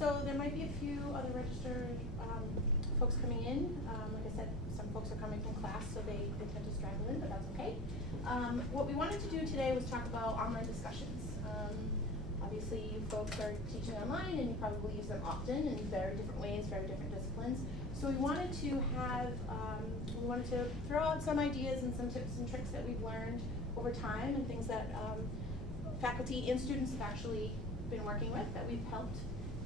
So there might be a few other registered folks coming in. Like I said, some folks are coming from class, so they tend to straddle in, but that's okay. What we wanted to do today was talk about online discussions. Obviously, you folks are teaching online, and you probably use them often in very different ways, very different disciplines. So we wanted to throw out some ideas and some tips and tricks that we've learned over time, and things that faculty and students have actually been working with that we've helped.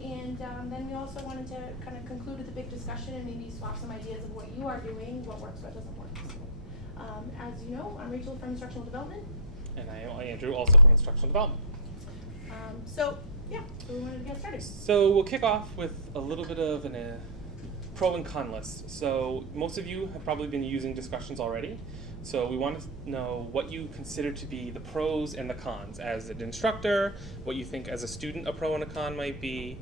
And then we also wanted to kind of conclude with a big discussion and maybe swap some ideas of what you are doing, what works, what doesn't work. So, as you know, I'm Rachel from Instructional Development. And I am Andrew, also from Instructional Development. So we wanted to get started. So we'll kick off with a little bit of a pro and con list. So most of you have probably been using discussions already. So we want to know what you consider to be the pros and the cons as an instructor, what you think as a student a pro and a con might be.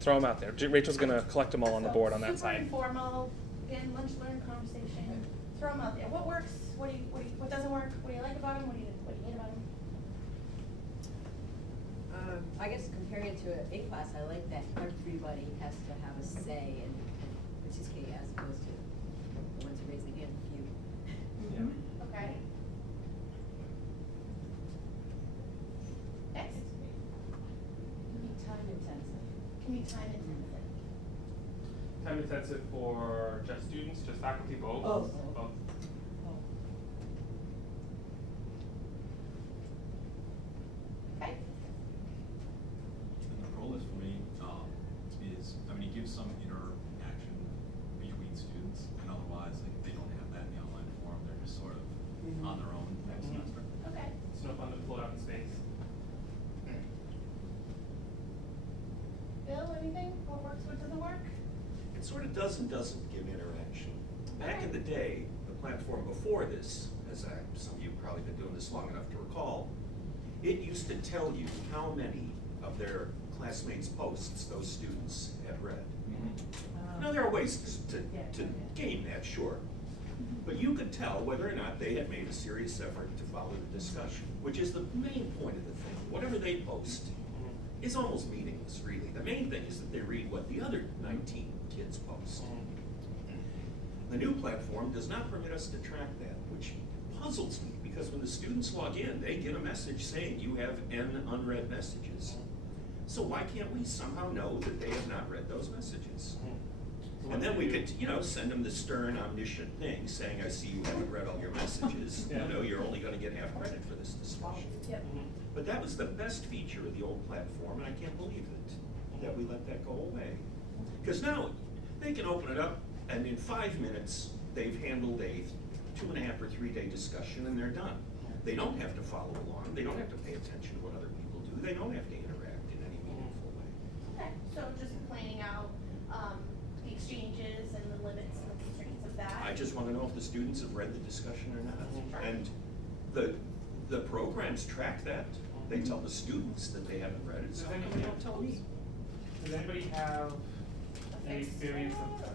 Throw them out there. Rachel's going to collect them all on the board on that side. Super informal, again, lunch learn conversation. Throw them out there. What works? What doesn't work? What do you like about them? What do you hate about them? I guess comparing it to an A class, I like that everybody has to have a say in participate as opposed to the ones who raise their hand, few. Yeah. Okay. Next. Can be time intensive. Can be time intensive. Time intensive for just students, just faculty, both? Both. Both. Okay. And the pro list for me is, it gives some interaction between students, and otherwise, they don't have that in the online forum. They're just sort of on their own next semester. Okay. It's no fun to float out in space. Bill, anything? What works, what doesn't work? It sort of does and doesn't give interaction. Back in the day, the platform before this, some of you have probably been doing this long enough to recall, it used to tell you how many of their classmates' posts those students had read. Now there are ways to gain that, sure. But you could tell whether or not they had made a serious effort to follow the discussion, which is the main point of the thing. Whatever they post is almost meaningless, really. The main thing is that they read what the other 19 kids post. The new platform does not permit us to track that, which puzzles me, because when the students log in, they get a message saying you have N unread messages. So why can't we somehow know that they have not read those messages? And then we could, send them the stern, omniscient thing saying, I see you haven't read all your messages. You're only going to get half credit for this discussion. Yep. But that was the best feature of the old platform, and I can't believe it, that we let that go away. Because now they can open it up, and in 5 minutes, they've handled a 2.5 or 3 day discussion, and they're done. They don't have to follow along. They don't have to pay attention to what other people do. They don't have to interact in any meaningful way. Okay, so just planning out the exchanges and the limits and the constraints of that. I just want to know if the students have read the discussion or not. And the programs track that. They tell the students that they haven't read it, so they don't tell me. Does anybody have any experience of,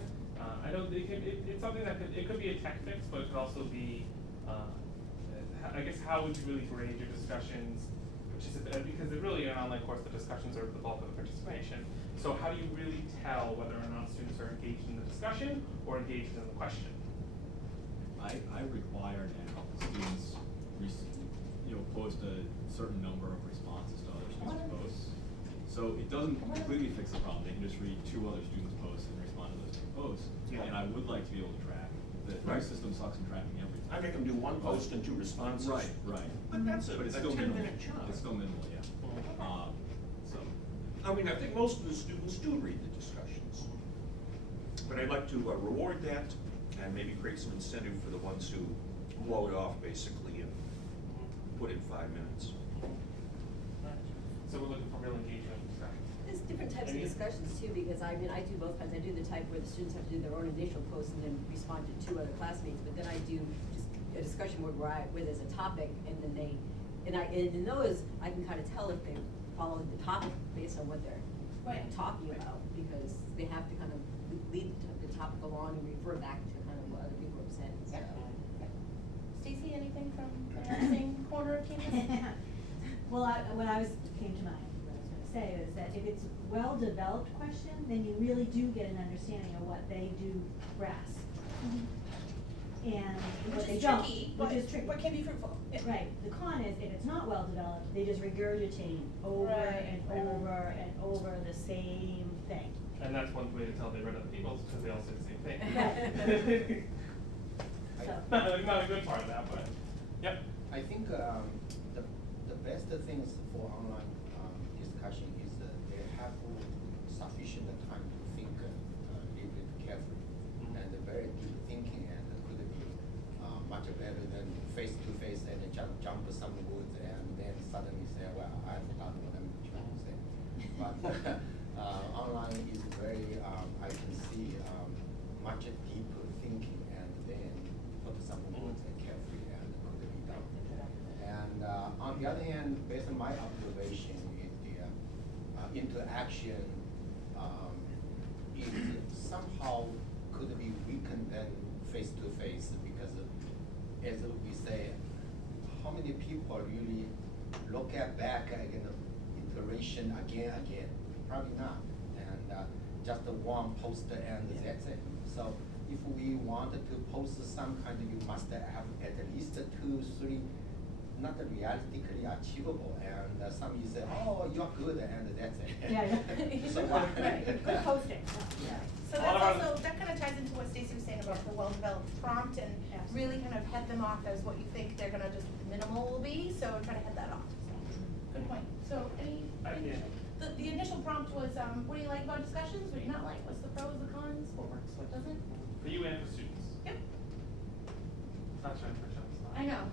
I know it's something that could be a tech fix, but it could also be, I guess, how would you really grade your discussions? Because really in an online course, the discussions are the bulk of the participation. So how do you really tell whether or not students are engaged in the discussion or engaged in the question? I require now students post a certain number of responses to other students' posts. So it doesn't completely fix the problem. They can just read 2 other students' posts and respond to those 2 posts. Yeah. And I would like to be able to track. The system sucks in tracking everything. I make them do 1 post and 2 responses. Right. But that's a 10-minute job. It's still minimal, yeah. I think most of the students do read the discussions. But I'd like to reward that and maybe create some incentive for the ones who blow it off, basically, and put in 5 minutes. So we're looking for real engagement. There's different types of discussions too, because I do both kinds. I do the type where the students have to do their own initial post and then respond to 2 other classmates. But then I do just a discussion board where there's a topic, and then and in those I can kind of tell if they follow the topic based on what they're talking about, because they have to kind of lead the topic along and refer back to kind of what other people have said. So. Stacey, anything from the same corner of campus? Well, what I came to mind, what I was going to say is that if it's well-developed question, then you really do get an understanding of what they do grasp. And what they don't, which is tricky. But can be fruitful. Yeah. Right, the con is if it's not well-developed, they just regurgitate over and over and over the same thing. And that's one way to tell they read other people's, because they all say the same thing. Right. So. Not a good part of that, but, yep. I think the best things for online discussion is they have sufficient time to think a little bit carefully and very deep thinking, and could be much better than face-to-face and jump some words and then suddenly say, well, I forgot what I'm trying to say. But online is very, I can see much deeper thinking and then put some words carefully and could be done. And on the other hand, based on my observation, the interaction is somehow could be weakened than face-to-face because as we say, how many people really look at back again, iteration again? Probably not. And just one post and that's it. So if we wanted to post some kind, you must have at least 2, 3, not realistically achievable. And some you say, oh, you're good, and that's it. Yeah. So right. Good posting. Yeah. So that's also, that kind of ties into what Stacey was saying about the well-developed prompt and really kind of head them off as what you think they're gonna just minimal will be, so try to head that off. Good point. So the initial prompt was, what do you like about discussions, what do you not like, what's the pros, the cons, what works, what doesn't? For you and for students. Yep. Not trying to push up. I know.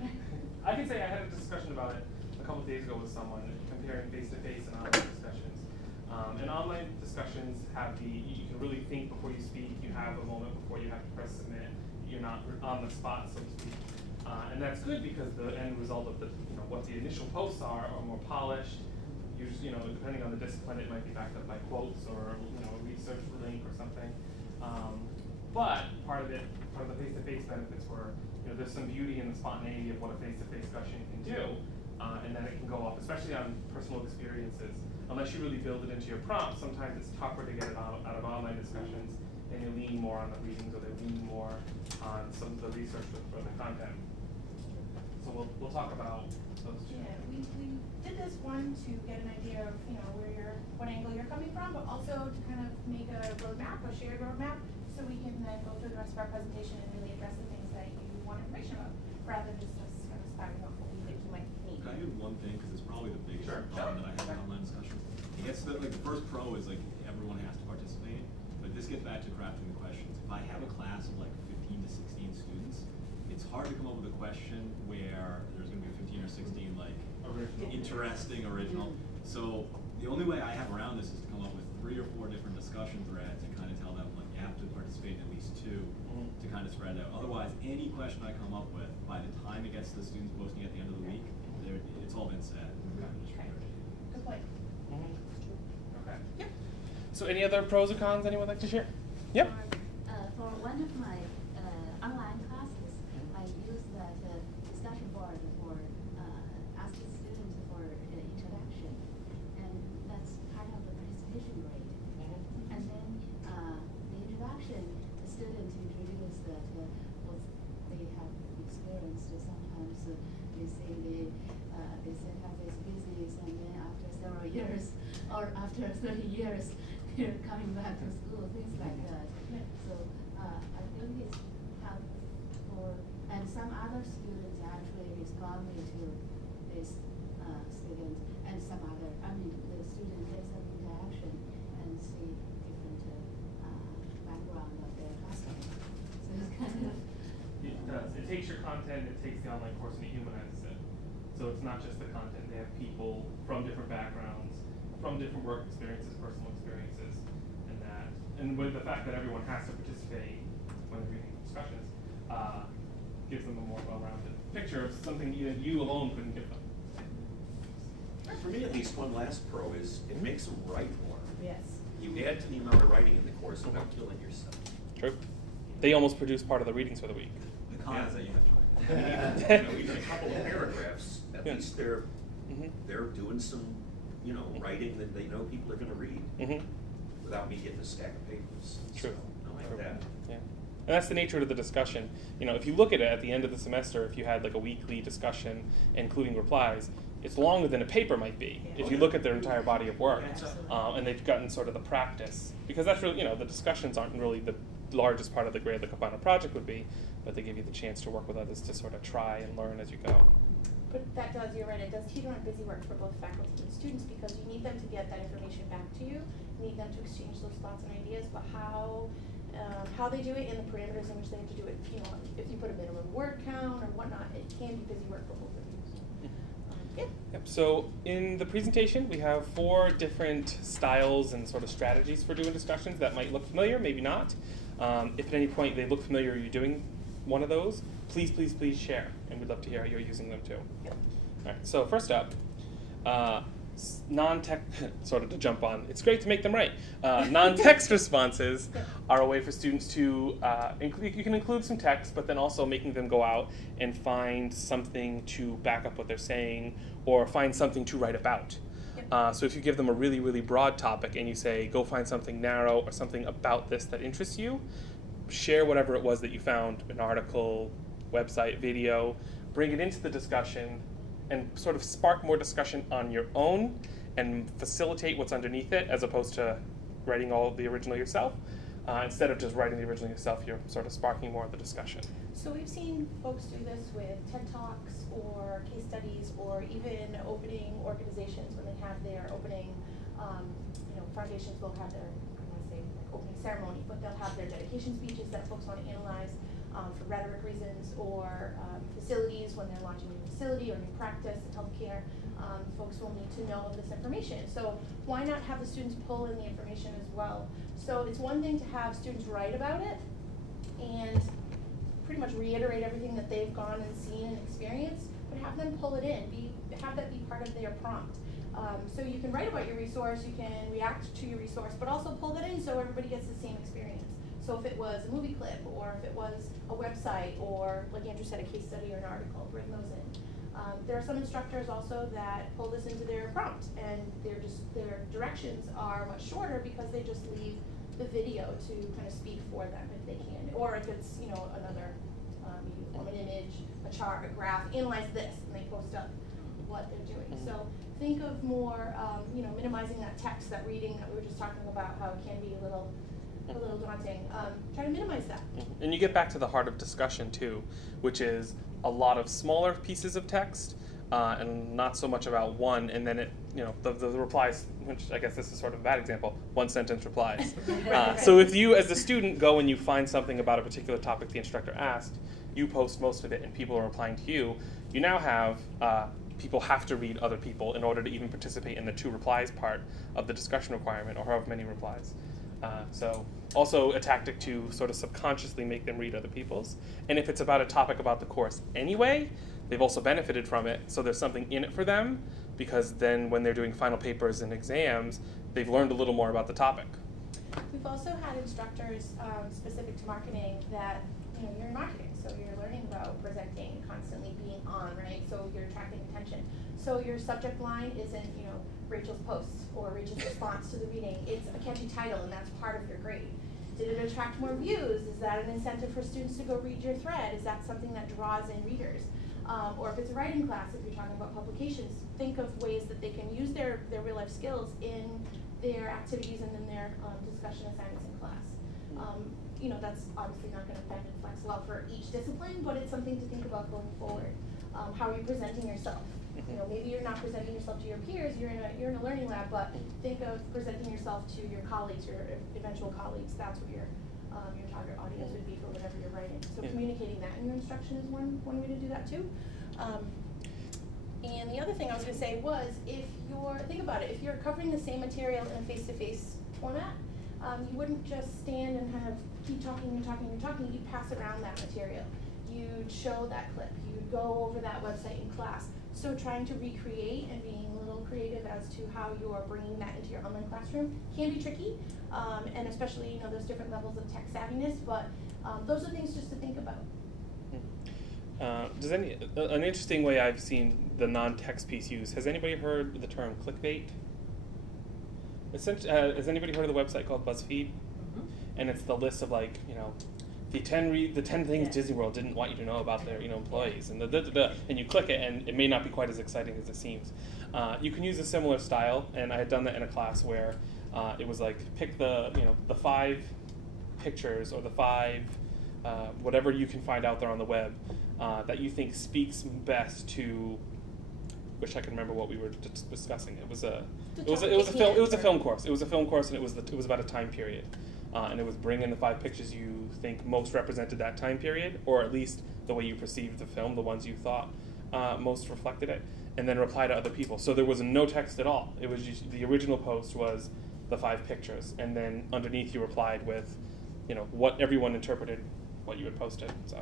I can say I had a discussion about it a couple of days ago with someone, comparing face-to-face and online discussions. And online discussions have you can really think before you speak, you have a moment before you have to press submit, you're not on the spot, so to speak. And that's good because the end result of what the initial posts are more polished. Depending on the discipline, it might be backed up by quotes or a research link or something. But part of the face-to-face benefits were, there's some beauty in the spontaneity of what a face-to-face discussion can do, and then it can go off, especially on personal experiences. Unless you really build it into your prompt, sometimes it's tougher to get it out of online discussions, and you lean more on the readings or they lean more on some of the research for the content. So we'll talk about those two. Yeah, we did this one to get an idea of what angle you're coming from, but also to kind of make a roadmap, a shared roadmap, so we can then go through the rest of our presentation and really address the things that you want information about, rather than just us kind of spouting out what we think you might need. Can I add one thing, because it's probably the biggest problem that I have in online discussions. I guess the first pro is everyone has to participate, but this gets back to crafting the questions. If I have a class of 15 to 16 students, it's hard to come up with a question where there's going to be 15 or 16 interesting, original. So the only way I have around this is to come up with 3 or 4 different discussion threads and kind of tell them you have to participate in at least 2 to kind of spread out. Otherwise, any question I come up with, by the time it gets to the students posting at the end of the week, it's all been said. Okay. Good point. Okay. Yep. So any other pros or cons anyone would like to share? Yep. For one of my online classes, I use that discussion board for asking students for introduction, and that's part of the participation rate. And then the introduction, the students introduce that what they have experienced. Sometimes they say they set up this business, and then after several years or after 30 years, they're coming back to school, things like that. So I think it's helpful, and some other students actually responded to this student, and some other, the student get some interaction and see different background of their customers. So it's kind of. It does. It takes your content, it takes the online course, and it humanizes it. So it's not just the content. They have people from different backgrounds, from different work experiences, personal experiences, and with the fact that everyone has to participate when they're reading discussions, gives them a more well-rounded picture of something even you alone couldn't give them. For me, at least, one last pro is it makes them write more. Yes. You add to the amount of writing in the course without killing yourself. True. They almost produce part of the readings for the week. The con is that you have to write. Even a couple of paragraphs, at least they're doing some writing that they know people are gonna read, Mm-hmm. without me getting a stack of papers. True. So, I like True. that. Yeah. And that's the nature of the discussion. If you look at it at the end of the semester, if you had like a weekly discussion, including replies, it's longer than a paper might be if you look at their entire body of work, and they've gotten sort of the practice. Because that's really, the discussions aren't really the largest part of the grade like a final project would be, but they give you the chance to work with others to sort of try and learn as you go. But that does, you're right, it does teeter on busy work for both faculty and students because you need them to get that information back to you, you need them to exchange those thoughts and ideas, but how they do it and the parameters in which they have to do it, if you put a minimum word count or whatnot, it can be busy work for both of you. So, yeah. Yep. So in the presentation, we have 4 different styles and sort of strategies for doing discussions that might look familiar, maybe not. If at any point they look familiar, you're doing one of those, please share, and we'd love to hear how you're using them too. Yeah. All right, so first up, non-text, sort of to jump on, it's great to make them right. Non-text responses are a way for students to, you can include some text, but then also making them go out and find something to back up what they're saying, or find something to write about. So if you give them a really, really broad topic and you say, go find something narrow or something about this that interests you, share whatever it was that you found, an article, website, video, bring it into the discussion and sort of spark more discussion on your own and facilitate what's underneath it as opposed to writing all the original yourself. Instead of just writing the original yourself, you're sort of sparking more of the discussion. So we've seen folks do this with TED Talks or case studies or even opening organizations when they have their opening, foundations will have their, opening ceremony, but they'll have their dedication speeches that folks want to analyze for rhetoric reasons, or facilities when they're launching a new facility or new practice in healthcare. Folks will need to know of this information. So why not have the students pull in the information as well? So it's one thing to have students write about it and pretty much reiterate everything that they've gone and seen and experienced, but have them pull it in, have that be part of their prompt. So you can write about your resource, you can react to your resource, but also pull that in so everybody gets the same experience. So if it was a movie clip, or if it was a website, or like Andrew said, a case study or an article, bring those in. There are some instructors also that pull this into their prompt, and their directions are much shorter because they just leave the video to kind of speak for them if they can. Or if it's another medium form, an image, a chart, a graph, analyze this, and they post up what they're doing. So think of more, minimizing that text, that reading that we were just talking about, how it can be a little daunting. Try to minimize that. And you get back to the heart of discussion too, which is a lot of smaller pieces of text and not so much about one, and then the replies, which I guess this is sort of a bad example, 1-sentence replies. So if you as a student go and you find something about a particular topic the instructor asked, you post most of it and people are replying to you, you now have people have to read other people in order to even participate in the 2 replies part of the discussion requirement, or however many replies. So also a tactic to sort of subconsciously make them read other people's. And if it's about a topic about the course anyway, they've also benefited from it, so there's something in it for them, because then when they're doing final papers and exams, they've learned a little more about the topic. We've also had instructors specific to marketing that, you're in marketing, so you're learning about presenting, constantly being on, right? So you're attracting attention. So your subject line isn't, Rachel's post or Rachel's response to the reading. It's a catchy title, and that's part of your grade. Did it attract more views? Is that an incentive for students to go read your thread? Is that something that draws in readers? Or if it's a writing class, if you're talking about publications, think of ways that they can use their real life skills in their activities and in their discussion assignments in class. That's obviously not going to bend and flex well for each discipline, but it's something to think about going forward. How are you presenting yourself? Maybe you're not presenting yourself to your peers, you're in a learning lab, but think of presenting yourself to your colleagues, your eventual colleagues. That's what your target audience would be for whatever you're writing. So communicating that in your instruction is one way to do that too. And the other thing I was going to say was, think about it, if you're covering the same material in a face-to-face format, you wouldn't just stand and kind of keep talking and talking and talking. You'd pass around that material. You'd show that clip. You'd go over that website in class. So trying to recreate and being a little creative as to how you're bringing that into your online classroom can be tricky, and especially there's different levels of tech savviness. But those are things just to think about. An interesting way I've seen the non-text piece used, has anybody heard the term clickbait? Has anybody heard of the website called BuzzFeed? And it's the list of like, the 10 things Disney World didn't want you to know about their employees, and and you click it, and it may not be quite as exciting as it seems. You can use a similar style, and I had done that in a class where it was like pick the 5 pictures or the 5 whatever you can find out there on the web that you think speaks best to. Wish I could remember what we were discussing. It was a film course. It was a film course, and it was about a time period. And it was bring in the 5 pictures you think most represented that time period, or at least the way you perceived the film, the ones you thought most reflected it, and then reply to other people. So there was no text at all. It was just, the original post was the 5 pictures, and then underneath you replied with, what everyone interpreted what you had posted. So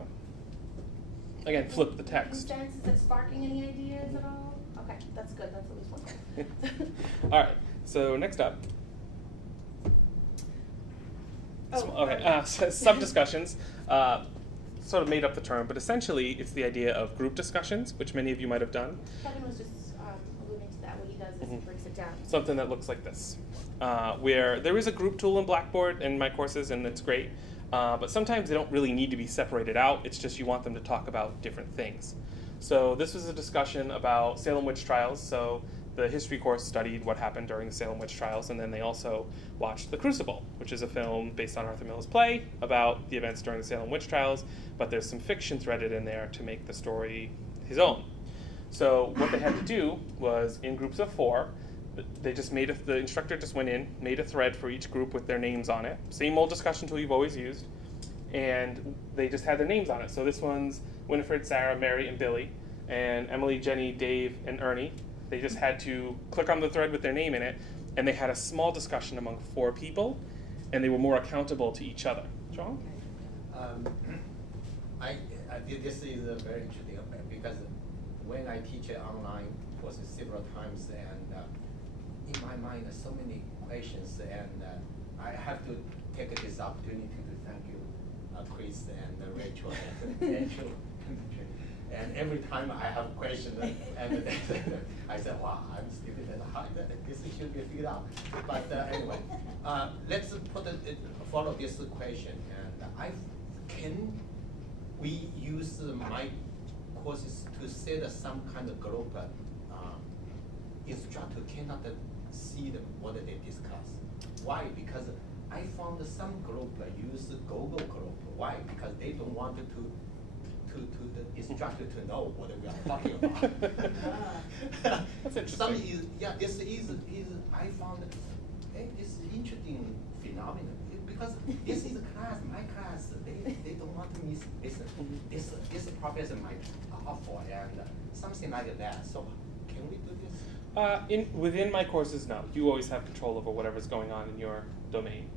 again, flip the text. Is it sparking any ideas at all? Okay, that's good. That's at least one thing. All right. So next up. Sub discussions. Sort of made up the term, but essentially it's the idea of group discussions, which many of you might have done. Kevin was just alluding to that. What he does is he breaks it down. Something that looks like this, where there is a group tool in Blackboard in my courses, and it's great, but sometimes they don't really need to be separated out. It's just you want them to talk about different things. So this was a discussion about Salem witch trials. So the history course studied what happened during the Salem witch trials, and then they also watched The Crucible, which is a film based on Arthur Miller's play about the events during the Salem witch trials, but there's some fiction threaded in there to make the story his own. So what they had to do was, in groups of 4, they just the instructor just went in, made a thread for each group with their names on it, same old discussion tool you've always used, and they just had their names on it. So this one's Winifred, Sarah, Mary, and Billy, and Emily, Jenny, Dave, and Ernie. They just had to click on the thread with their name in it, and they had a small discussion among 4 people, and they were more accountable to each other. John? This is very interesting because when I teach it online courses several times, and in my mind there's so many questions, and I have to take this opportunity to thank you, Chris and Rachel and Rachel. And every time I have a question, and I said, wow, I'm stupid and hard. This should be figured out. But anyway, let's follow this question. And can we use my courses to set some kind of group? Instructor cannot see what they discuss. Why? Because I found some group use Google group. Why? Because they don't want to the instructor to know what we are talking about. That's interesting. This is I found this is interesting phenomenon because this is a class, my class. They don't want to miss this professor might offer and something like that. So can we do this? Within my courses, no. You always have control over whatever's going on in your domain.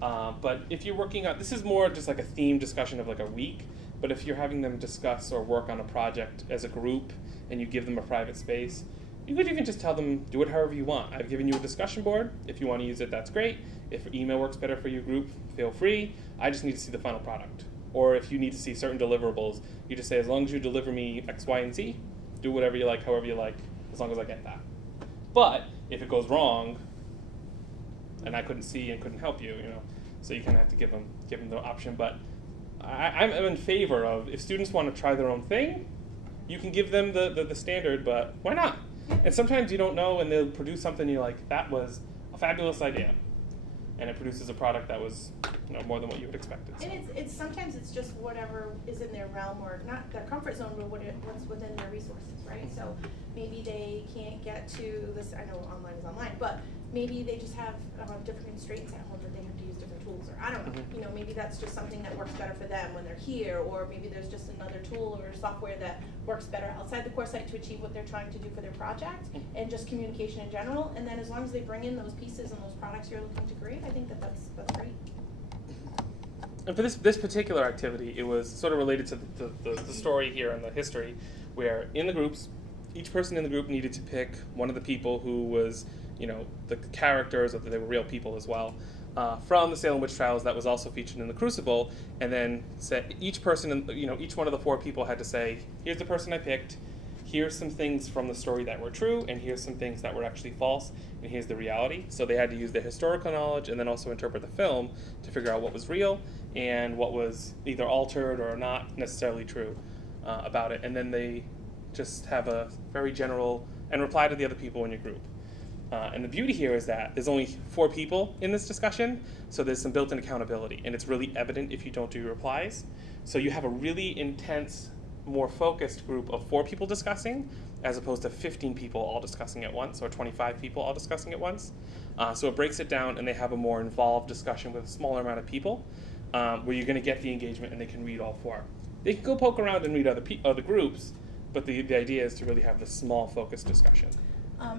But if you're working on, this is more just like a theme discussion of like a week. But if you're having them discuss or work on a project as a group and you give them a private space, you could even just tell them, do it however you want. I've given you a discussion board. If you want to use it, that's great. If email works better for your group, feel free. I just need to see the final product. Or if you need to see certain deliverables, you just say, as long as you deliver me X, Y, and Z, do whatever you like, however you like, as long as I get that. But if it goes wrong, and I couldn't see and couldn't help you, so you kind of have to give them the option. But I'm in favor of, if students want to try their own thing, you can give them the standard, but why not? And sometimes you don't know, and they'll produce something you're like, that was a fabulous idea. And it produces a product that was more than what you had expected. So. And it's sometimes it's just whatever is in their realm, or not their comfort zone, but what's within their resources, right? So maybe they can't get to this, I know online is online, but maybe they just have different constraints at home that they have to use different tools, or I don't know, maybe that's just something that works better for them when they're here, or maybe there's just another tool or software that works better outside the course site to achieve what they're trying to do for their project, and just communication in general. And then as long as they bring in those pieces and those products you're looking to create, I think that's great. And for this particular activity, it was sort of related to the story here and the history, where in the groups, each person in the group needed to pick one of the people who was, the characters, or that they were real people as well, from the Salem witch trials that was also featured in The Crucible, and then each person, each one of the 4 people had to say, here's the person I picked, here's some things from the story that were true, and here's some things that were actually false, and here's the reality. So they had to use their historical knowledge and then also interpret the film to figure out what was real and what was either altered or not necessarily true about it. And then they just have a very general, and reply to the other people in your group. And the beauty here is that there's only 4 people in this discussion, so there's some built-in accountability, and it's really evident if you don't do your replies. So you have a really intense, more focused group of 4 people discussing, as opposed to 15 people all discussing at once, or 25 people all discussing at once. So it breaks it down, and they have a more involved discussion with a smaller amount of people, where you're going to get the engagement, and they can read all 4. They can go poke around and read other groups, but the idea is to really have this small, focused discussion.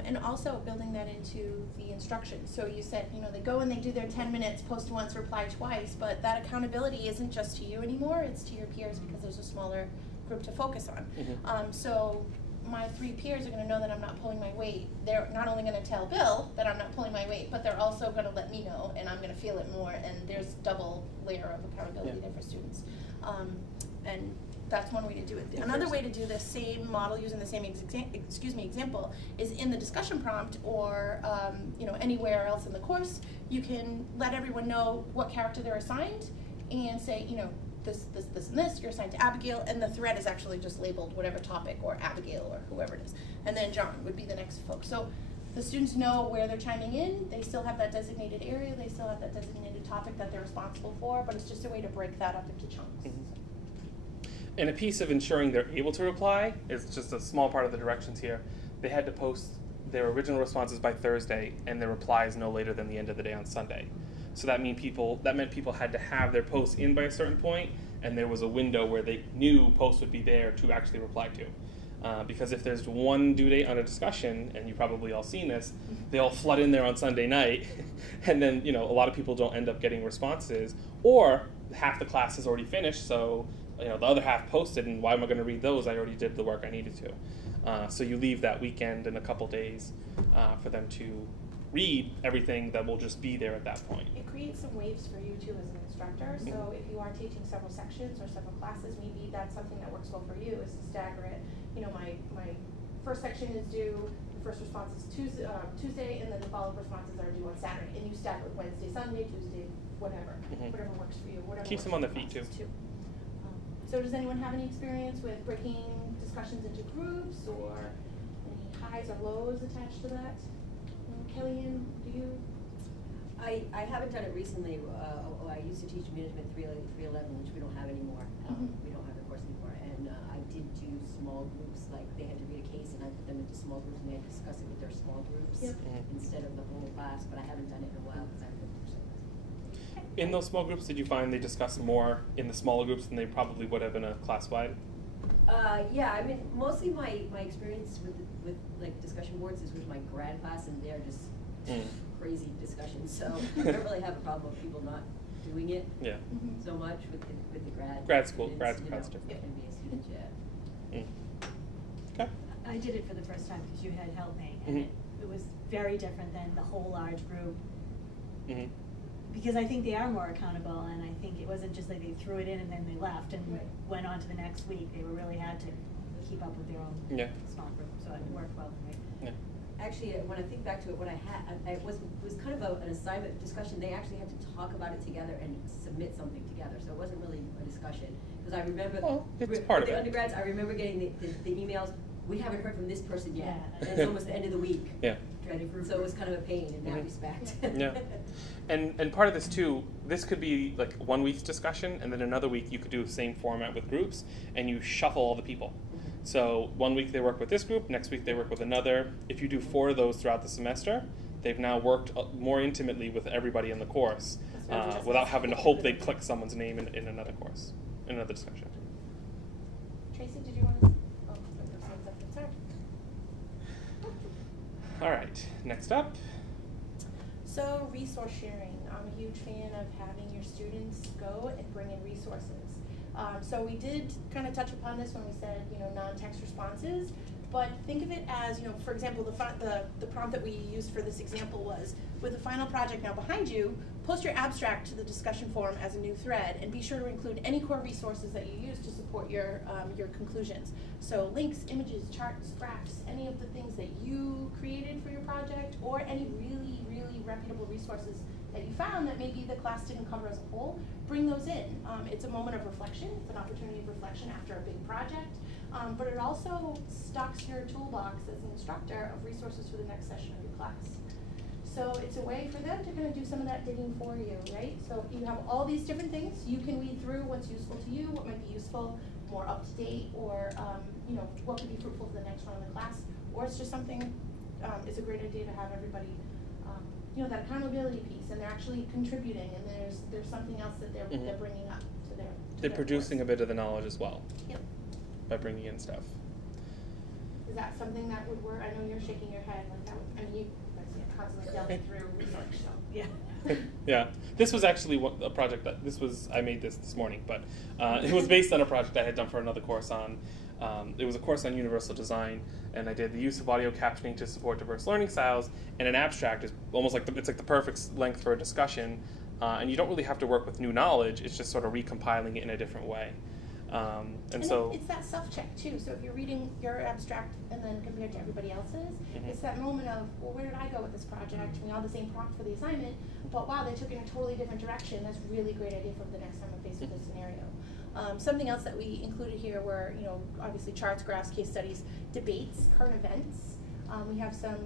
And also building that into the instructions. So you said, they go and they do their 10 minutes, post once, reply twice, but that accountability isn't just to you anymore, it's to your peers because there's a smaller group to focus on. Mm-hmm. So my 3 peers are going to know that I'm not pulling my weight. They're not only going to tell Bill that I'm not pulling my weight, but they're also going to let me know, and I'm going to feel it more, and there's double layer of accountability there for students. And that's one way to do it. Another way to do the same model using the same example is in the discussion prompt or anywhere else in the course. You can let everyone know what character they're assigned and say, this, and this, you're assigned to Abigail, and the thread is actually just labeled whatever topic or Abigail or whoever it is. And then John would be the next folks. So the students know where they're chiming in, they still have that designated area, they still have that designated topic that they're responsible for, but it's just a way to break that up into chunks. Mm-hmm. And a piece of ensuring they're able to reply is just a small part of the directions here. They had to post their original responses by Thursday and their replies no later than the end of the day on Sunday. So that meant people had to have their posts in by a certain point, and there was a window where they knew posts would be there to actually reply to. Because if there's one due date on a discussion, and you've probably all seen this, they all flood in there on Sunday night, and then a lot of people don't end up getting responses, or half the class is already finished, so the other half posted, and why am I going to read those? I already did the work I needed to. So you leave that weekend and a couple days for them to read everything that will just be there at that point. It creates some waves for you too as an instructor. So if you are teaching several sections or several classes, maybe that's something that works well for you is to stagger it. My first section is due, the first response is Tuesday, and then the follow-up responses are due on Saturday. And you stagger it Wednesday, Sunday, Tuesday, whatever works for you. Keeps them on their feet too. So does anyone have any experience with breaking discussions into groups or any highs or lows attached to that? Kellyanne, do you? I haven't done it recently. I used to teach management 311, which we don't have anymore. We don't have the course anymore. And I did do small groups, like they had to read a case and I put them into small groups and they had to discuss it with their small groups instead of the whole class, but I haven't done it in a while because I've been In those small groups, did you find they discussed more in the smaller groups than they probably would have in a class-wide? Yeah, I mean, mostly my experience with like discussion boards is with my grad class, and they're just crazy discussions. So I don't really have a problem with people not doing it so much with the grad school. Grad school's different. Can be a student, Okay. I did it for the first time because you had helped me, and it was very different than the whole large group. Because I think they are more accountable, and I think it wasn't just like they threw it in and then they left and went on to the next week. They really had to keep up with their own small group, so it worked well for me. Actually, when I think back to it, what I had, it was kind of an assignment discussion. They actually had to talk about it together and submit something together, so it wasn't really a discussion. Because I remember it's part of the it. undergrads, I remember getting the emails, we haven't heard from this person yet, and it's almost the end of the week. So it was kind of a pain in that respect. And part of this too, this could be like 1 week's discussion, and then another week you could do the same format with groups, and you shuffle all the people. So 1 week they work with this group, next week they work with another. If you do 4 of those throughout the semester, they've now worked more intimately with everybody in the course without having to hope they click someone's name in another course, in another discussion. Tracy, did you want to? Sorry. All right, next up. So resource sharing. I'm a huge fan of having your students go and bring in resources. So we did kind of touch upon this when we said, non-text responses, but think of it as, you know, for example, the prompt that we used for this example was, with the final project now behind you, post your abstract to the discussion forum as a new thread, and be sure to include any core resources that you use to support your conclusions. So links, images, charts, graphs, any of the things that you created for your project, or any really, really reputable resources that you found that maybe the class didn't cover as a whole, bring those in. It's a moment of reflection. It's an opportunity of reflection after a big project, but it also stocks your toolbox as an instructor of resources for the next session of your class. So it's a way for them to kind of do some of that digging for you, right? So you have all these different things you can weed through what's useful to you, what might be useful, more up to date, or you know, what could be fruitful for the next run of the class, or it's just something. It's a great idea to have everybody, you know, that accountability piece, and they're actually contributing, and there's something else that they're bringing up to their. They're producing a bit of the knowledge as well. Yep. By bringing in stuff. Is that something that would work? I know you're shaking your head like that. I mean, you guys are constantly delving through research, so. Yeah. Yeah, this was actually a project that I made this morning, but it was based on a project I had done for another course on. It was a course on universal design, and I did the use of audio captioning to support diverse learning styles. And an abstract is almost like it's like the perfect length for a discussion, and you don't really have to work with new knowledge. It's just sort of recompiling it in a different way. And so it's that self-check too. So if you're reading your abstract and then compared to everybody else's, it's that moment of, well, where did I go with this project? We all had the same prompt for the assignment, but wow, they took it in a totally different direction. That's really a great idea for the next time I'm faced with this scenario. Something else that we included here were, you know, obviously charts, graphs, case studies, debates, current events. We have some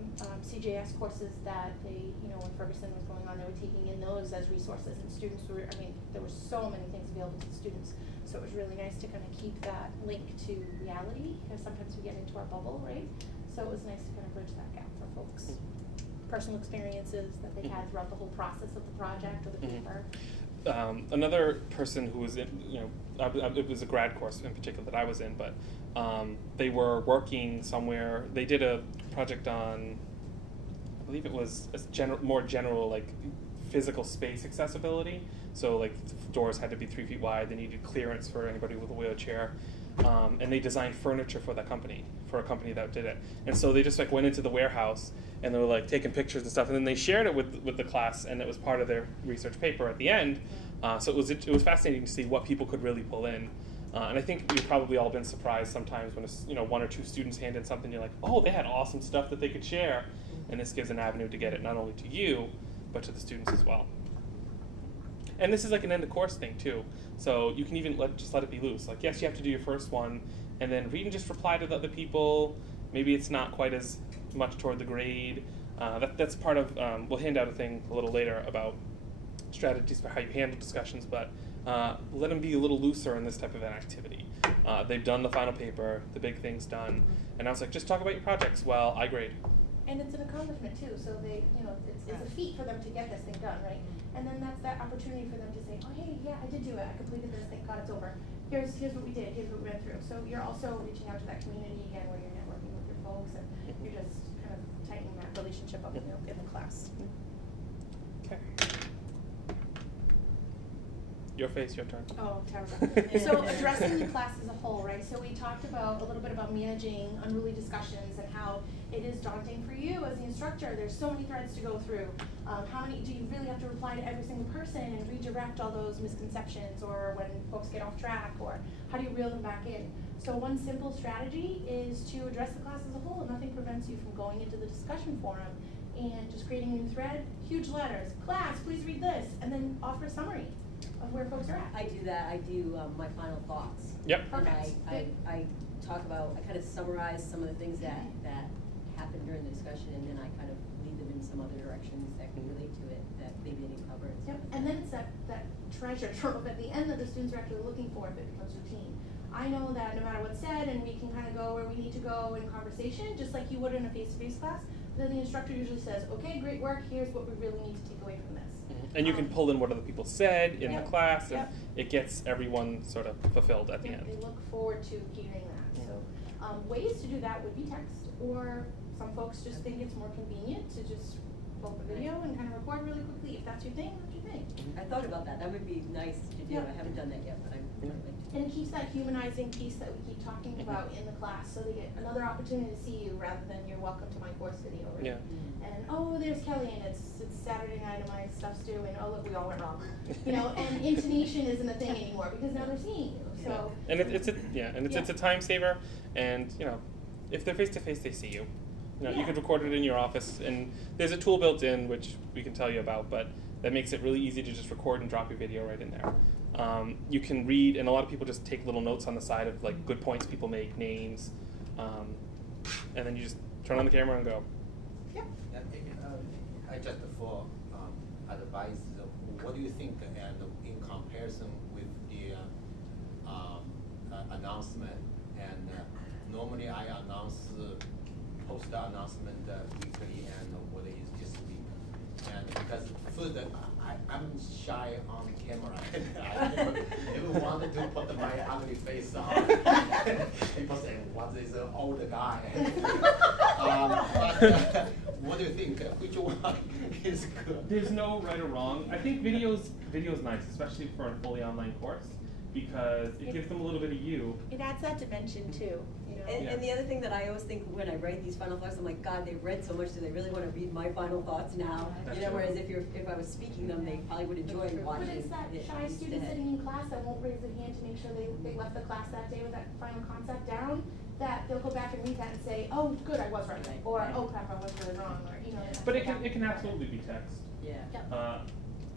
CJS courses that they, you know, when Ferguson was going on, they were taking in those as resources, and students were, I mean, there were so many things available to the students. So it was really nice to kind of keep that link to reality, because sometimes we get into our bubble, right? So it was nice to kind of bridge that gap for folks. Personal experiences that they had throughout the whole process of the project or the paper. Another person who was in, you know, it was a grad course in particular that I was in, but they were working somewhere. They did a project on, I believe it was a more general, like, physical space accessibility. So, like, doors had to be 3 feet wide. They needed clearance for anybody with a wheelchair. And they designed furniture for that company, for a company that did it. And so they just, like, went into the warehouse, and they were, like, taking pictures and stuff, and then they shared it with the class, and it was part of their research paper at the end. So it was fascinating to see what people could really pull in. And I think you've probably all been surprised sometimes when you know, 1 or 2 students hand in something, you're like, oh, they had awesome stuff that they could share. And this gives an avenue to get it not only to you, but to the students as well. And this is like an end of course thing too. So you can even just let it be loose. Like, yes, you have to do your first one, and then read and just reply to the other people. Maybe it's not quite as much toward the grade. That's part of, we'll hand out a thing a little later about strategies for how you handle discussions, but let them be a little looser in this type of an activity. They've done the final paper, the big thing's done, and I was like, just talk about your projects. Well, I grade. And it's an accomplishment too, so they, you know, it's a feat for them to get this thing done, right? And then that's that opportunity for them to say, oh, hey, yeah, I did do it. I completed this. Thank God it's over. Here's what we did. Here's what we went through. So you're also reaching out to that community again, where you're networking with your folks, and you're just kind of tightening that relationship up in the class. Okay. Your face, your turn. Oh, terrible. So addressing the class as a whole, right? So we talked about a little bit about managing unruly discussions and how it is daunting for you as the instructor. There's so many threads to go through. How many do you really have to reply to every single person and redirect all those misconceptions, or when folks get off track, or how do you reel them back in? So one simple strategy is to address the class as a whole. Nothing prevents you from going into the discussion forum and just creating a new thread, huge letters, class, please read this, and then offer a summary of where folks are at. I do that. I do my final thoughts. Yep. Perfect. And I talk about, I kind of summarize some of the things that happened during the discussion, and then I kind of lead them in some other directions that can relate to it that maybe they didn't cover. Yep. And then it's that treasure trove at the end that the students are actually looking for if it becomes routine. I know that no matter what's said, and we can kind of go where we need to go in conversation, just like you would in a face-to-face class, then the instructor usually says, okay, great work, here's what we really need to take away from this. And you can pull in what other people said in the class, and Yep. it gets everyone sort of fulfilled at the end. They look forward to hearing that. So ways to do that would be text, or some folks just think it's more convenient to just pull up a video and kind of record really quickly. If that's your thing, that's your thing. I thought about that, that would be nice to do, Yeah. I haven't done that yet, but I would like to. And it keeps that humanizing piece that we keep talking about in the class, so they get another opportunity to see you rather than you're welcome to my course video, right? Yeah. And oh, there's Kelly, and it's Saturday night and my stuff's due, and oh look, we all went wrong. You know, and intonation isn't a thing anymore because now they're seeing you. So And it's a time saver, and you know, if they're face to face, they see you. You know, you Yeah. could record it in your office, and there's a tool built in which we can tell you about, but that makes it really easy to just record and drop your video right in there. You can read, and a lot of people just take little notes on the side of like good points people make, names, and then you just turn on the camera and go. yeah. I just for advice, what do you think, and in comparison with the announcement, and normally I post the announcement weekly, and what is this week, and because first I'm shy on camera, I never wanted to put my ugly face on. People say, what is an old guy? But what do you think? Which one is good? There's no right or wrong. I think video's nice, especially for a fully online course, because it gives them a little bit of you. It adds that dimension too. You know. And, Yeah. and the other thing that I always think when I write these final thoughts, I'm like, God, they've read so much, do they really want to read my final thoughts now? That's You know, true. whereas if I was speaking them, they probably would enjoy watching But it's that it shy student instead. sitting in class that won't raise their hand to make sure they left the class that day with that final concept down, that they'll go back and read that and say, oh, good, I was right, or oh crap, I was really wrong, or you know. But it can absolutely be text. Yeah. Yep.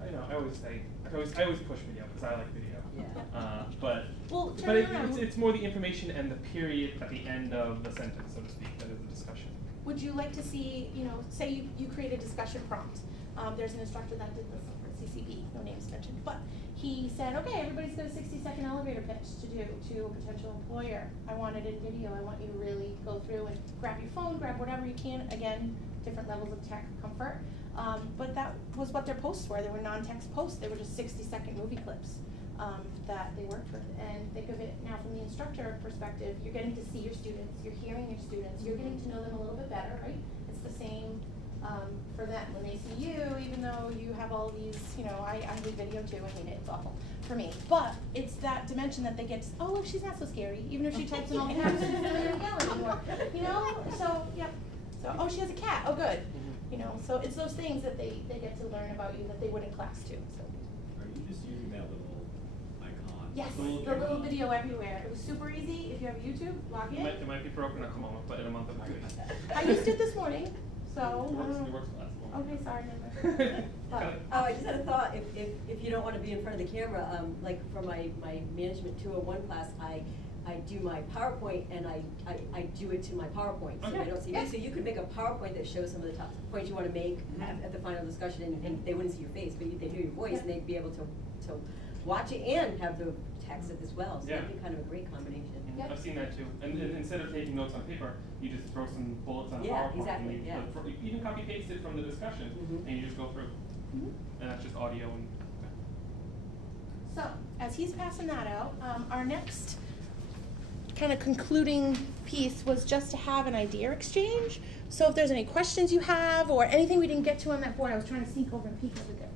You know, I always push video because I like video. Yeah. Well, But turn around. it's more the information and the period at the end of the sentence, so to speak, that is the discussion. Would you like to see, you know, say you create a discussion prompt. There's an instructor that did this for CCP, no names mentioned, but he said, okay, everybody's got a 60-second elevator pitch to do to a potential employer. I want it in video. I want you to really go through and grab your phone, grab whatever you can. Again, different levels of tech comfort. But that was what their posts were. They were non-text posts. They were just 60-second movie clips that they worked with. And think of it now from the instructor perspective. You're getting to see your students. You're hearing your students. You're getting to know them a little bit better, right? It's the same for them. When they see you, even though you have all these, you know, I hate video too. I hate it. It's awful for me. But it's that dimension that they get to, oh, look, she's not so scary. Even if she types in all caps, she's not going to yell anymore. You know? So, yep. So, oh, she has a cat. Oh, good. You know, so it's those things that they get to learn about you that they would in class too. So. Are you just using that little icon? Yes, The little the little icon. video everywhere. It was super easy. If you have YouTube, log in. It might be broken at the moment, but in a month it'll be good. I used it this morning, so. It works last long. Okay, sorry. Never. But, Oh, I just had a thought, if you don't want to be in front of the camera, like for my management 201 class, I do my PowerPoint and I do it to my PowerPoint, so Okay. I don't see Yeah. me. So you could make a PowerPoint that shows some of the top points you want to make at the final discussion, and they wouldn't see your face, but they'd hear your voice, and they'd be able to watch it and have the text as well, so Yeah. that'd be kind of a great combination. Yep. I've seen that too. And instead of taking notes on paper, you just throw some bullets on a Yeah, PowerPoint. exactly, And you yeah. even copy paste it from the discussion, Mhm. and you just go through. Mhm. And that's just audio and. So, as he's passing that out, our next kind of concluding piece was just to have an idea exchange. So if there's any questions you have or anything we didn't get to on that board, I was trying to sneak over and peek over there.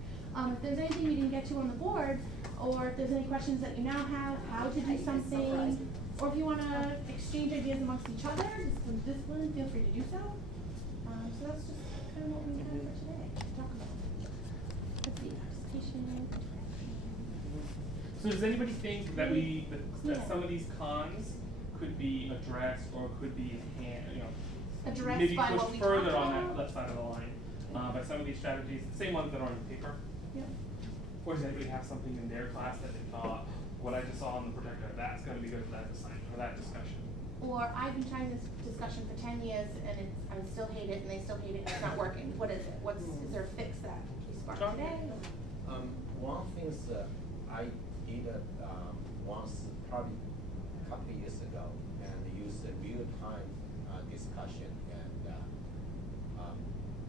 If there's anything we didn't get to on the board, or if there's any questions that you now have, how to do something, or if you want to exchange ideas amongst each other, discipline, feel free to do so. So that's just kind of what we have for today to talk about. Let's see, presentation. So does anybody think that that Yeah. some of these cons could be addressed or could be Addressed maybe by pushed what we further talked on that about? left side of the line by some of these strategies, the same ones that are on the paper? Yep. Or does anybody have something in their class that they thought, what I just saw on the projector, that's going to be good for that assignment or that discussion? Or I've been trying this discussion for 10 years and I still hate it and they still hate it and it's not working. What is it? Is there a fix that we spark John? today? One thing I did once, probably a couple of years ago, and use a real-time discussion, and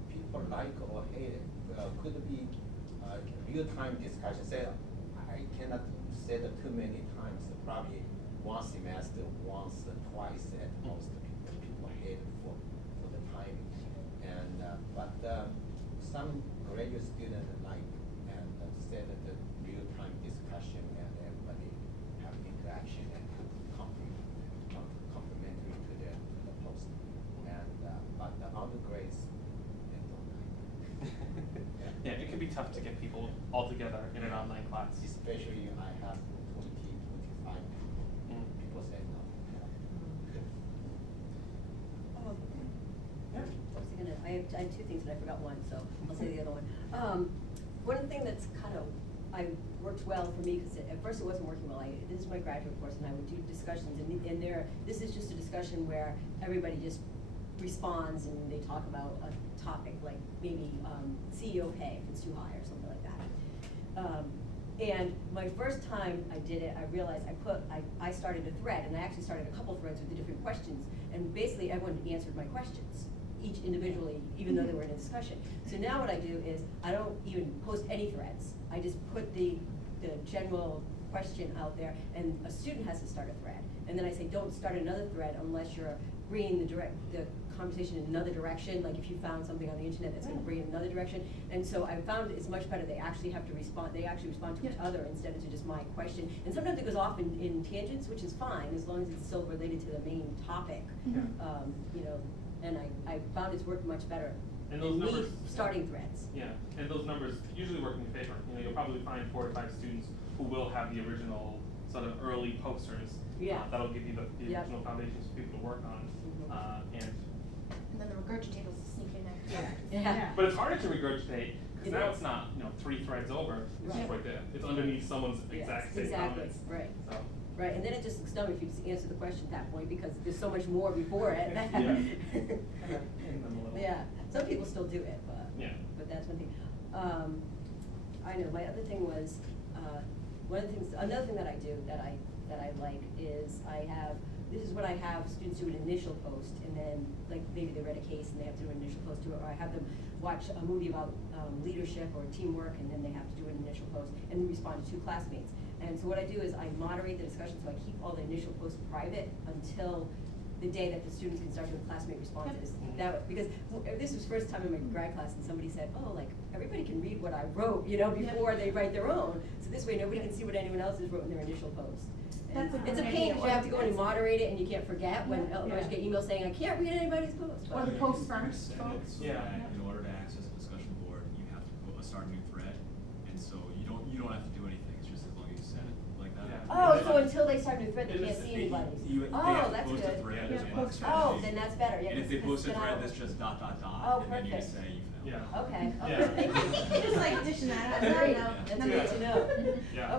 people like or hate it. Could be real-time discussion. Say I cannot say that too many times. Probably one semester, once, twice at most. People hate it for the time, and but some graduate students like and said that the real-time discussion and everybody have interaction and complementary to the post. And but the undergrades, they don't like. Yeah, it can be tough to get people all together in an online class. Especially I have 20, 25 people say no. I have two things, but I forgot one, so I'll say the other one. One thing that's kind of, worked well for me, because at first it wasn't working well. This is my graduate course, and I would do discussions, and this is just a discussion where everybody just responds and they talk about a topic, like maybe CEO pay if it's too high or something like that. And my first time I did it, I realized I started a thread, and I actually started a couple threads with the different questions, and basically everyone answered my questions, each individually, even though they were in a discussion. So now what I do is, I don't even post any threads. I just put the general question out there, and a student has to start a thread. And then I say, don't start another thread unless you're bringing the conversation in another direction, like if you found something on the internet that's going to bring it in another direction. And so I found it's much better. They actually have to respond. They actually respond to each other instead of to just my question. And sometimes it goes off in tangents, which is fine as long as it's still related to the main topic. You know, and I found it's worked much better. And those numbers, starting threads. Yeah, and those numbers usually work in your favor. You know, you'll probably find 4 to 5 students who will have the original sort of early posters. That'll give you the original foundations for people to work on. And then the regurgitators sneak in there. Yeah. But it's harder to regurgitate because now it's not 3 threads over. It's just right there. It's underneath someone's exact same comments. Right. So. Right, and then it just looks dumb if you just answer the question at that point because there's so much more before it. Yeah. Some people still do it, but that's one thing. I know my other thing was another thing that I do that I like is this is when I have students do an initial post, and then like maybe they read a case and they have to do an initial post to it, or I have them watch a movie about leadership or teamwork, and then they have to do an initial post and respond to 2 classmates. And so what I do is I moderate the discussion, so I keep all the initial posts private until the day that the students can start doing classmate responses. Because this was first time in my grad class, and somebody said, oh, like everybody can read what I wrote, you know, before they write their own. So this way nobody can see what anyone else has wrote in their initial post. It's a pain because you have to go in and moderate it, and you can't forget when otherwise you get emails saying I can't read anybody's post. Or the post first. In order to access the discussion board, you have to start a new thread, and so you don't have to do anything. It's just as long as you set it like that. Oh, so until they start a new thread, they can't see anybody's. That's good. Then that's better. And if they post a thread that's just ... and then you just say you failed. Okay. Just like addition that. That's good to know.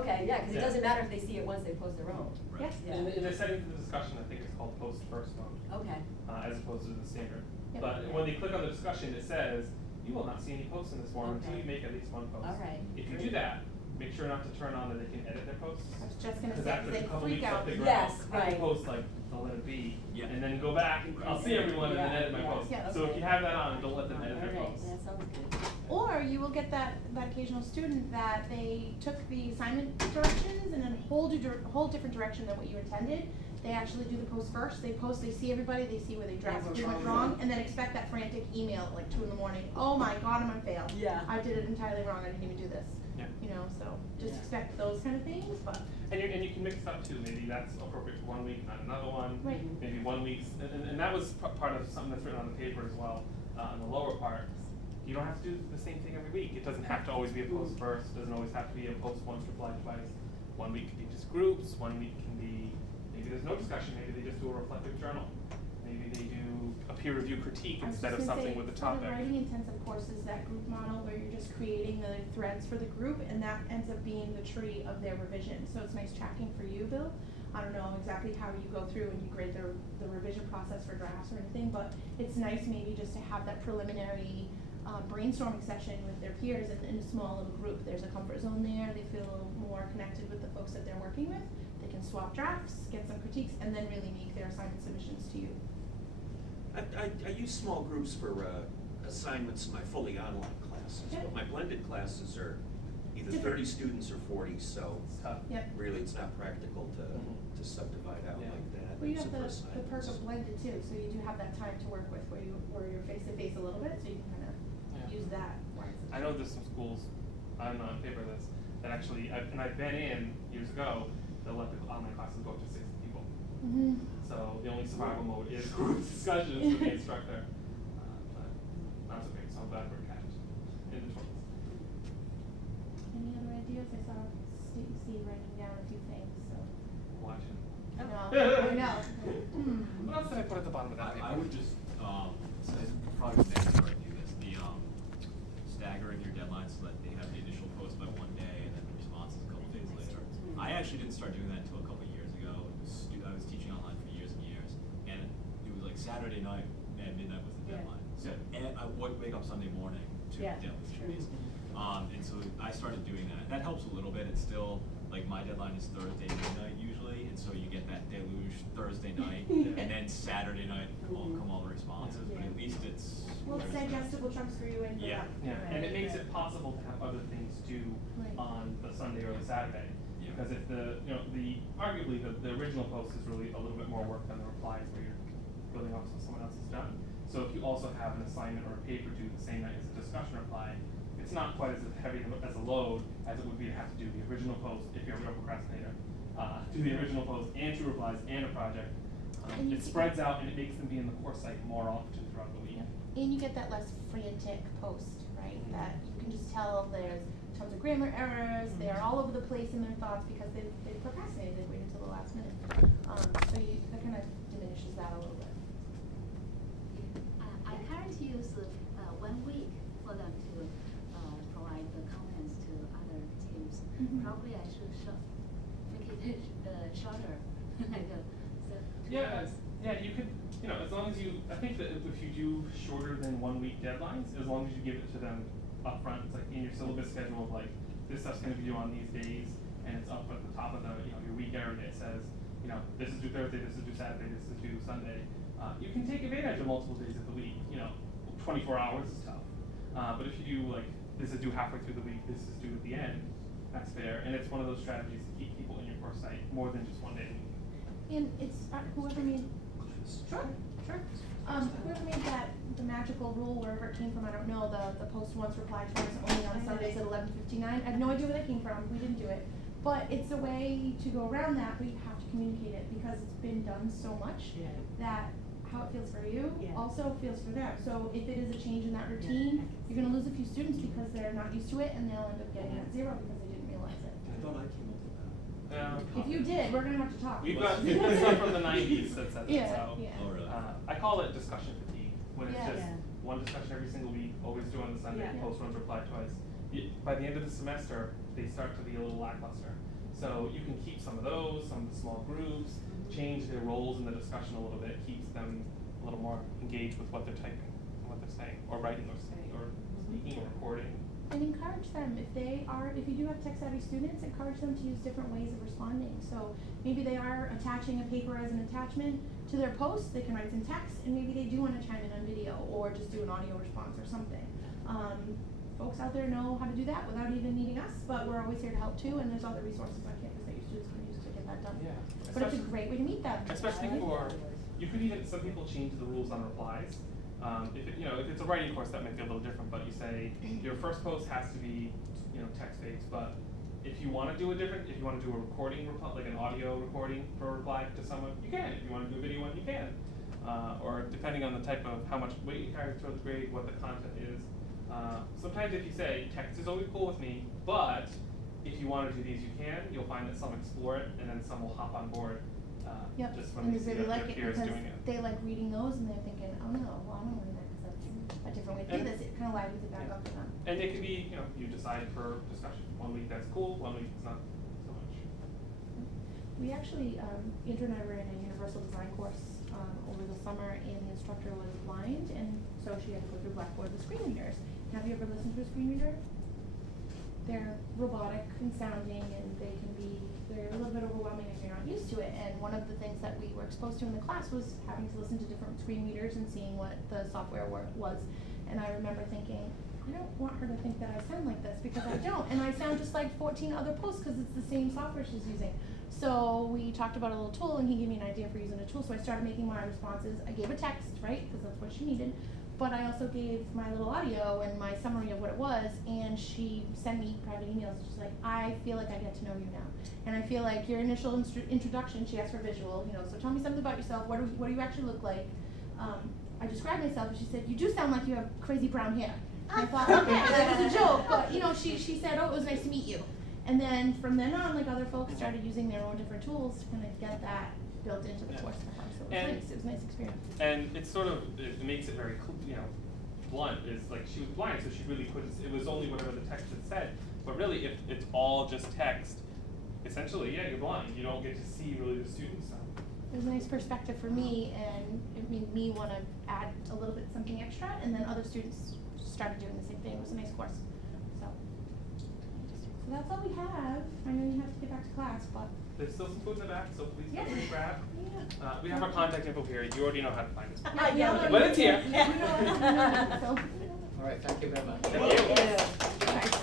Okay, because it Yeah. doesn't matter if they see it once they post their own. Right. In the setting for the discussion, I think it's called post first mode. Okay. As opposed to the standard. Yep. But when they click on the discussion, it says, you will not see any posts in this forum until you make at least 1 post. All right. If you do that, make sure not to turn on that they can edit their posts. I was just gonna say, Because after they a couple freak weeks out. up, they Yes, I right. can post like the letter B, Yeah. and then go back, I'll see everyone and then edit my post. Yeah. So if you have that on, don't let them edit their All right, posts. that sounds good. Or you will get that occasional student that they took the assignment directions in a whole different direction than what you intended. They actually do the post first. They post, they see everybody, they see where they drastically went wrong, and then expect that frantic email at like 2 in the morning. Oh my God, I'm on fail. Yeah. I did it entirely wrong. I didn't even do this. Yeah. You know, so just Yeah. expect those kind of things. But And you can mix it up too. Maybe that's appropriate for 1 week, not another one. Right. Maybe 1 week's, and that was part of something that's written on the paper as well, in the lower part. You don't have to do the same thing every week. It doesn't have to always be a post first. Doesn't always have to be a post once, reply twice. 1 week can be just groups. 1 week can be, maybe there's no discussion. Maybe they just do a reflective journal. Maybe they do a peer review critique instead of something with the topic. For the writing intensive courses, that group model where you're just creating the threads for the group, and that ends up being the tree of their revision. So it's nice tracking for you, Bill. I don't know exactly how you go through and you grade the revision process for drafts or anything, but it's nice maybe just to have that preliminary brainstorming session with their peers in a small little group. There's a comfort zone there. They feel a little more connected with the folks that they're working with. They can swap drafts, get some critiques, and then really make their assignment submissions to you. I use small groups for assignments in my fully online classes, but my blended classes are either 30 students or 40, so It's tough. really it's not practical to subdivide out like that. Well, you except have for the perk assignments. of blended too, so you do have that time to work with where you're face to face a little bit, so you can kind of use that I know there's some schools, I'm not in favor of this, that actually, and I've been in years ago, they'll let the online classes go up to 60 people. Mm-hmm. So the only survival mode is group discussions with the instructor. But not so big, so I'm glad we're capped in the 20s. Any other ideas? I saw Steve writing down a few things, so. Watching. I know. What else did I put at the bottom of that paper? I would just, say, probably the next part do this, the, staggering your deadlines so that they have the initial post by one day and then the responses a couple days later. I actually didn't start doing that until a couple of years ago. I was teaching online for years and years, and it was like Saturday night at midnight was the deadline. So, and I would wake up Sunday morning to deadline trees. And so I started doing that. That helps a little bit. It's still, like, my deadline is Thursday midnight usually, and so you get that deluge Thursday night, and then Saturday night come all the responses, but at least it's. Well, it's digestible chunks for you and for them. Yeah, and it makes it possible to have other things due on the Sunday or the Saturday. Because if arguably the original post is really a little bit more work than the replies where you're building off what someone else has done. So if you also have an assignment or a paper due the same night as a discussion reply, it's not quite as heavy as a load as it would be to have to do the original post if you're a real procrastinator. Do the original post and 2 replies and a project. It spreads out and it makes them be in the course site more often throughout the week. And you get that less frantic post, right? That you can just tell there's tons of grammar errors, they are all over the place in their thoughts because they procrastinated, they waited until the last minute. So that kind of diminishes that a little bit. I currently use 1 week for them to provide the contents to other teams. Probably I should make it shorter, like so 2 hours. Yeah, you could, as long as I think that if you do shorter than 1 week deadlines, as long as you give it to them up front, it's like in your syllabus schedule of like, this stuff's gonna be due on these days, and it's up at the top of the, your week area, it says, this is due Thursday, this is due Saturday, this is due Sunday. You can take advantage of multiple days of the week, 24 hours is tough. But if you do like, this is due halfway through the week, this is due at the end, that's fair, and it's one of those strategies to keep people in your course site more than just 1 day a week. And it's whoever made, whoever made that, the magical rule, wherever it came from, I don't know, the post once, reply twice, only on Sundays at 11:59. I have no idea where that came from, we didn't do it. But it's a way to go around that, but you have to communicate it because it's been done so much that how it feels for you also feels for them. So if it is a change in that routine, you're gonna lose a few students because they're not used to it and they'll end up getting at 0 because they didn't realize it. I thought I came up with that. If you did, we're gonna have to talk. We've got stuff from the 90s that says it, so. Oh, really? I call it discussion fatigue, when it's just Yeah. one discussion every single week, always do on the Sunday, post once, reply twice. By the end of the semester, they start to be a little lackluster. So you can keep some of those, some of the small groups, change their roles in the discussion a little bit, keeps them a little more engaged with what they're typing, and what they're saying, or writing, or speaking, or recording. And encourage them, if you do have tech-savvy students, encourage them to use different ways of responding. So maybe they are attaching a paper as an attachment to their post, they can write some text, and maybe they do want to chime in on video, or just do an audio response or something. Folks out there know how to do that without even needing us, but we're always here to help too, and there's other resources on campus that your students can use to get that done. Yeah. But it's a great way to meet them. Especially you could even, some people change the rules on replies. If it's a writing course, that might be a little different, but you say, your first post has to be, text-based, but if you want to do a recording, like an audio recording for a reply to someone, you can. If you want to do a video one, you can. Or depending on the type of how much weight you carry toward the grade, what the content is. Sometimes if you say, text is always cool with me, but if you want to do these, you can. You'll find that some explore it, and then some will hop on board. Just when they see that their peers doing it. They like reading those, and they're thinking, oh no, well, I don't want to do that because that's a different way to do this. It kind of livens it back up for them. And it could be, you decide for discussion. 1 week that's cool, 1 week it's not so much. We actually, Andrew and I were in a universal design course over the summer, and the instructor was blind, and so she had to go through Blackboard with screen readers. Have you ever listened to a screen reader? They're robotic and sounding, and they're a little bit overwhelming if you're not used to it. And one of the things that we were exposed to in the class was having to listen to different screen readers and seeing what the software was. And I remember thinking, I don't want her to think that I sound like this, because I don't. And I sound just like 14 other posts because it's the same software she's using. So we talked about a little tool, and he gave me an idea for using a tool. So I started making my responses. I gave a text, right, because that's what she needed. but I also gave my little audio and my summary of what it was, and she sent me private emails. She's like, I feel like I get to know you now, and I feel like your initial introduction, she asked for visual, so tell me something about yourself. What do you actually look like? I described myself, and she said, you do sound like you have crazy brown hair. And I thought, okay, that was a joke, but she said, oh, it was nice to meet you. And then from then on, like, other folks started using their own different tools to kind of get that built into the course. So it was nice. It was a nice experience. And it's sort of, it makes it very, blunt. Is like she was blind, so she really couldn't. It was only whatever the text had said. But really, if it's all just text, essentially, yeah, you're blind. You don't get to see really the students. It was a nice perspective for me, and it made me want to add a little bit something extra, and then other students started doing the same thing. It was a nice course. So that's all we have. I know you have to get back to class, but there's still some food in the back, so please yeah. please grab. Yeah. We have our contact info here. You already know how to find us. Yeah, but it's here. Yeah. All right, thank you very much. Thank you. Thank you.